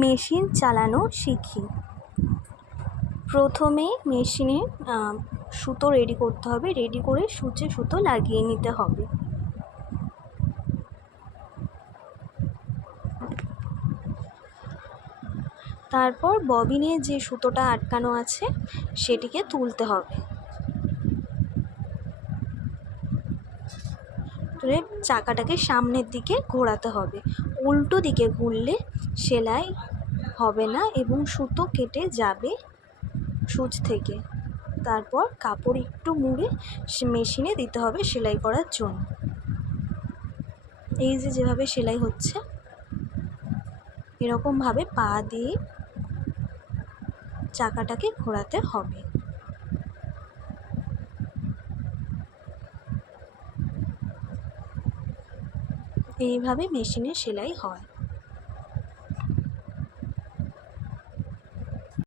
Machine চালানো শিখি। প্রথমে মেশিনে সুতো রেডি করতে হবে, রেডি করে সূচে সুতো লাগিয়ে নিতে হবে। তারপর ববিনে যে সুতোটা আটকানো আছে সেটিকে তুলতে হবে, তুলে চাকাটাকে সামনের দিকে ঘোরাতে হবে। উল্টো দিকে ঘুরলে সেলাই হবে না এবং সুতো কেটে যাবে সূচ থেকে। তারপর কাপড় একটু মুড়ে মেশিনে দিতে হবে সেলাই করার জন্য। এই যেভাবে সেলাই হচ্ছে এরকমভাবে পা দিয়ে চাকাটাকে ঘোরাতে হবে। এইভাবে মেশিনে সেলাই হয়।